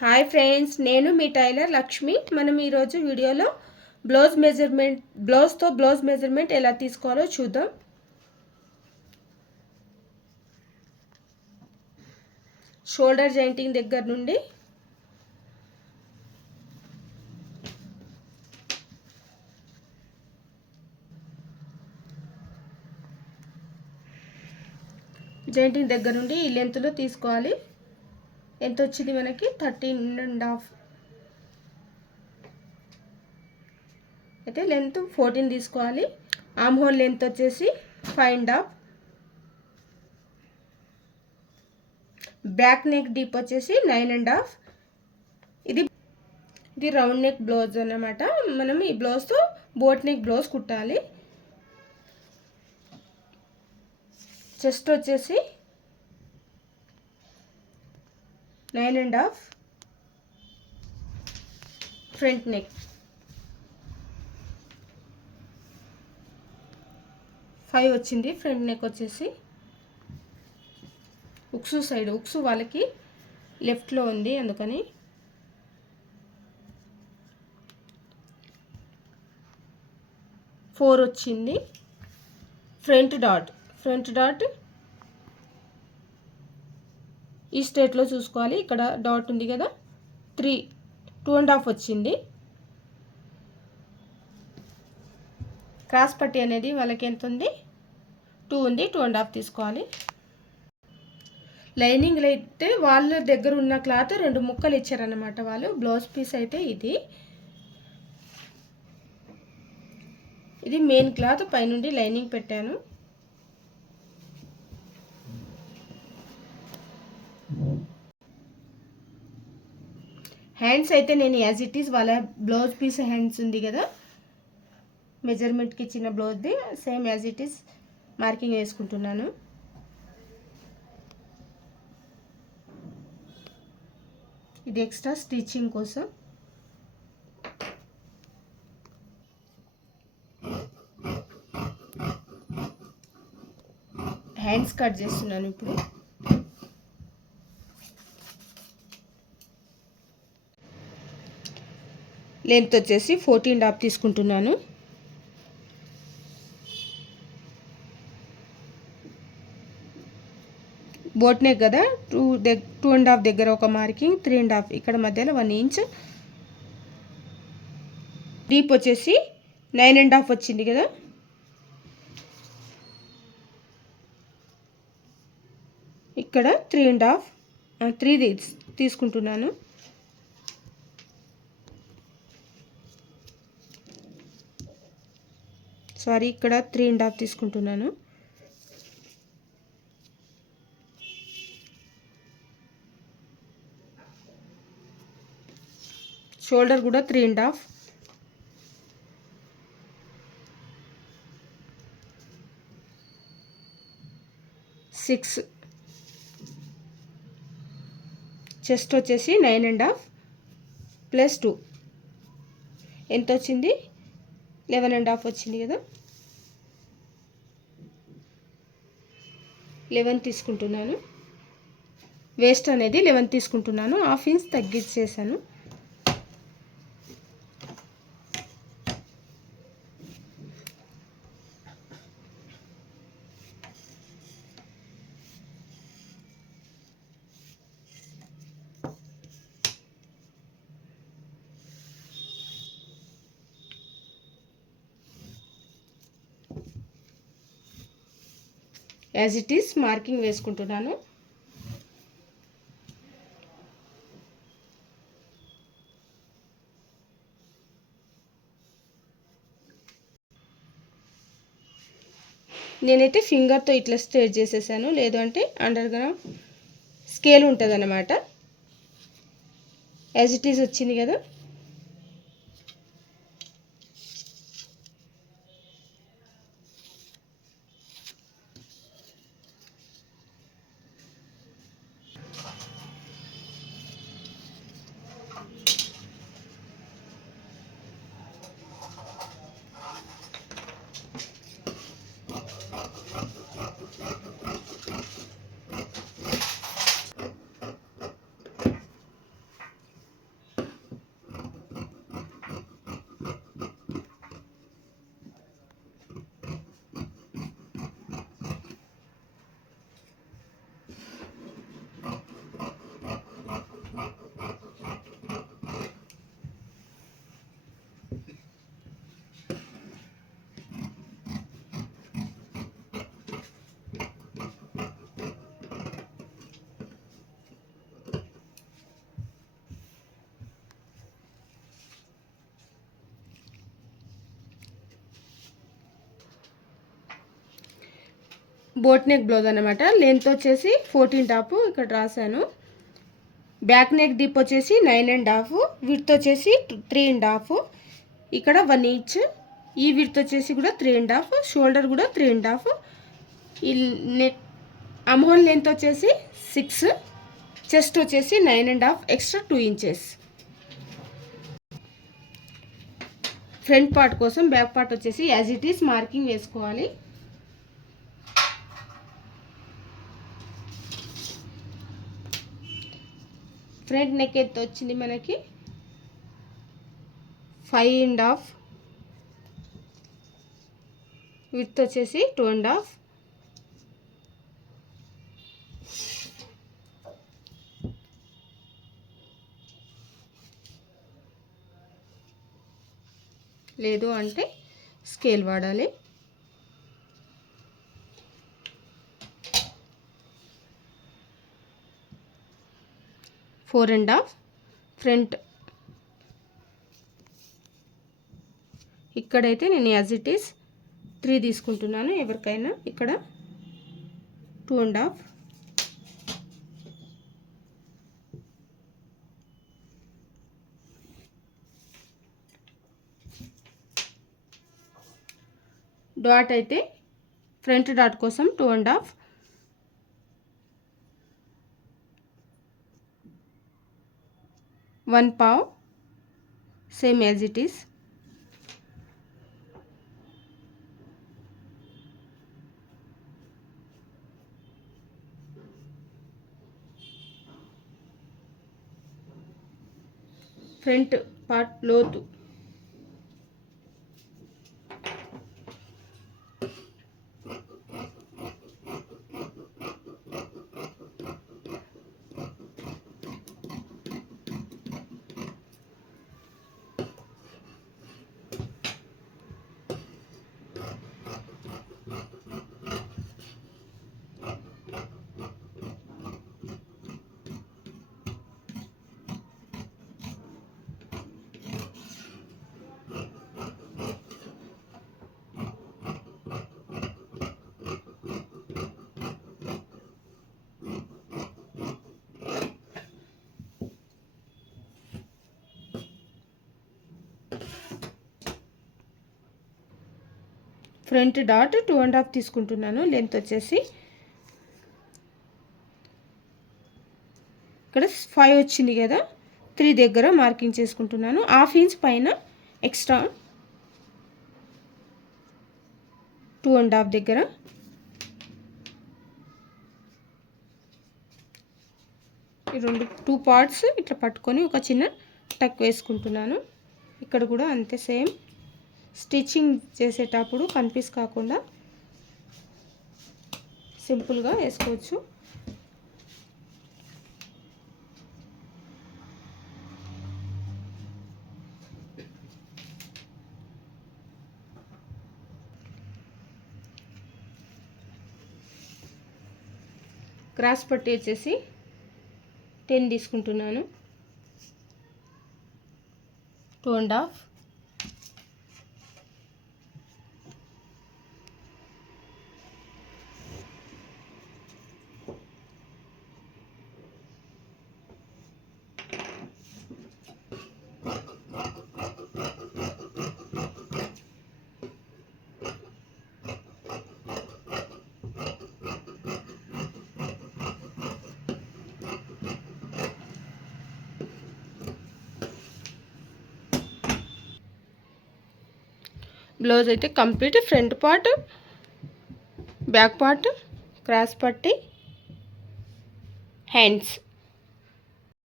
Hi friends, నేను మీ టైలర్ లక్ష్మి. మనం ఈరోజు వీడియోలో బ్లౌజ్ మెజర్మెంట్ ఎలా తీసుకోవాలో చూద్దాం. షోల్డర్ జాయింటింగ్ దగ్గర నుండి ఈ లెంత్లో తీసుకోవాలి. ఎంత వచ్చింది మనకి? 13.5. అయితే లెంత్ 14 తీసుకోవాలి. ఆర్మ్ హోల్ లెంత్ వచ్చేసి 5.5. బ్యాక్ నెక్ డీప్ వచ్చేసి 9.5. ఇది రౌండ్ నెక్ బ్లౌజ్ అన్నమాట. మనం ఈ బ్లౌజ్తో బోట్ నెక్ బ్లౌజ్ కుట్టాలి. చెస్ట్ వచ్చేసి 9.5. ఫ్రంట్ నెక్ 5 వచ్చింది. ఫ్రంట్ నెక్ వచ్చేసి ఉక్సు వాళ్ళకి లెఫ్ట్లో ఉంది, అందుకని 4 వచ్చింది. ఫ్రంట్ డాట్ ఈ స్ట్రేట్లో చూసుకోవాలి. ఇక్కడ డాట్ ఉంది కదా, 2.5 వచ్చింది. క్రాస్ పట్టి అనేది వాళ్ళకి ఎంత ఉంది? 2 ఉంది. 2.5 తీసుకోవాలి. లైనింగ్ అయితే వాళ్ళ దగ్గర ఉన్న క్లాత్ 2 ముక్కలు ఇచ్చారన్నమాట వాళ్ళు. బ్లౌజ్ పీస్ అయితే ఇది మెయిన్ క్లాత్, పైనుండి లైనింగ్ పెట్టాను. హ్యాండ్స్ అయితే నేను యాజ్ ఇట్ ఈస్ వాళ్ళ బ్లౌజ్ పీస్ హ్యాండ్స్ ఉంది కదా, మెజర్మెంట్కి ఇచ్చిన బ్లౌజ్ది same as it is marking వేసుకుంటున్నాను. ఇది ఎక్స్ట్రా స్టిచ్చింగ్ కోసం. హ్యాండ్స్ కట్ చేస్తున్నాను ఇప్పుడు. లెంత్ వచ్చేసి 14.5 తీసుకుంటున్నాను. బోట్ నెక్ కదా, 2.5 దగ్గర ఒక మార్కింగ్, 3.5 ఇక్కడ మధ్యలో 1 ఇంచ్. డీప్ వచ్చేసి 9.5 వచ్చింది కదా, ఇక్కడ 3 తీసుకుంటున్నాను. ఇక్కడ 3.5 తీసుకుంటున్నాను. షోల్డర్ కూడా 3.5. చెస్ట్ వచ్చేసి 9.5 ప్లస్ 2 ఎంత వచ్చింది? 11.5 వచ్చింది కదా, 11 తీసుకుంటున్నాను. వేస్ట్ అనేది 11 తీసుకుంటున్నాను. 1/2 ఇంచ్ తగ్గించేసాను. యాజ్ ఇట్ ఈస్ మార్కింగ్ వేసుకుంటున్నాను. నేనైతే ఫింగర్తో ఇట్లా స్ట్రేట్ చేసేసాను. లేదు అంటే అండర్గ్రౌండ్ స్కేల్ ఉంటుంది అన్నమాట. యాజ్ ఇట్ ఈస్ వచ్చింది కదా. బోట్ నెక్ బ్లౌజ్ అనమాట. లెంత్ వచ్చేసి 14.5 ఇక్కడ రాశాను. బ్యాక్ నెక్ డీప్ వచ్చేసి 9.5, విడ్త్ వచ్చేసి 3.5, ఇక్కడ 1 ఇంచ్. ఈ విడ్త్ వచ్చేసి కూడా 3.5, షోల్డర్ కూడా 3.5. ఈ నెక్ అమ్హోల్ లెంత్ వచ్చేసి 6, చెస్ట్ వచ్చేసి 9.5, ఎక్స్ట్రా 2 ఇంచెస్. ఫ్రంట్ పార్ట్ కోసం బ్యాక్ పార్ట్ వచ్చేసి యాజ్ ఇట్ ఈస్ మార్కింగ్ వేసుకోవాలి. ఫ్రంట్ నెక్ ఎత్తు వచ్చింది మనకి 5.5, విడ్త్ వచ్చేసి 2.5. లేదు అంటే స్కేల్ వాడాలి. Four and half front. ఇక్కడైతే నేను యాజ్ ఇట్ ఈస్ 3 తీసుకుంటున్నాను. ఎవరికైనా ఇక్కడ 2.5. డాట్ అయితే ఫ్రంట్ డాట్ కోసం 2.5. వన్ pav same as it is. Front part లోతు ఫ్రంట్ డాట్ 2.5 తీసుకుంటున్నాను. లెంత్ వచ్చేసి ఇక్కడ 5 వచ్చింది కదా, 3 దగ్గర మార్కింగ్ చేసుకుంటున్నాను. 1/2 ఇంచ్ పైన ఎక్స్ట్రా 2.5 దగ్గర ఈ 2 పార్ట్స్ ఇట్లా పట్టుకొని ఒక చిన్న టక్ వేసుకుంటున్నాను. ఇక్కడ కూడా అంతే సేమ్. స్టిచ్చింగ్ చేసేటప్పుడు కన్ఫ్యూజ్ కాకుండా సింపుల్గా వేసుకోవచ్చు. క్రాస్ పట్టి వచ్చేసి 10 తీసుకుంటున్నాను. 2.5. బ్లౌజ్ అయితే complete front part, back part, cross పట్టి, హ్యాండ్స్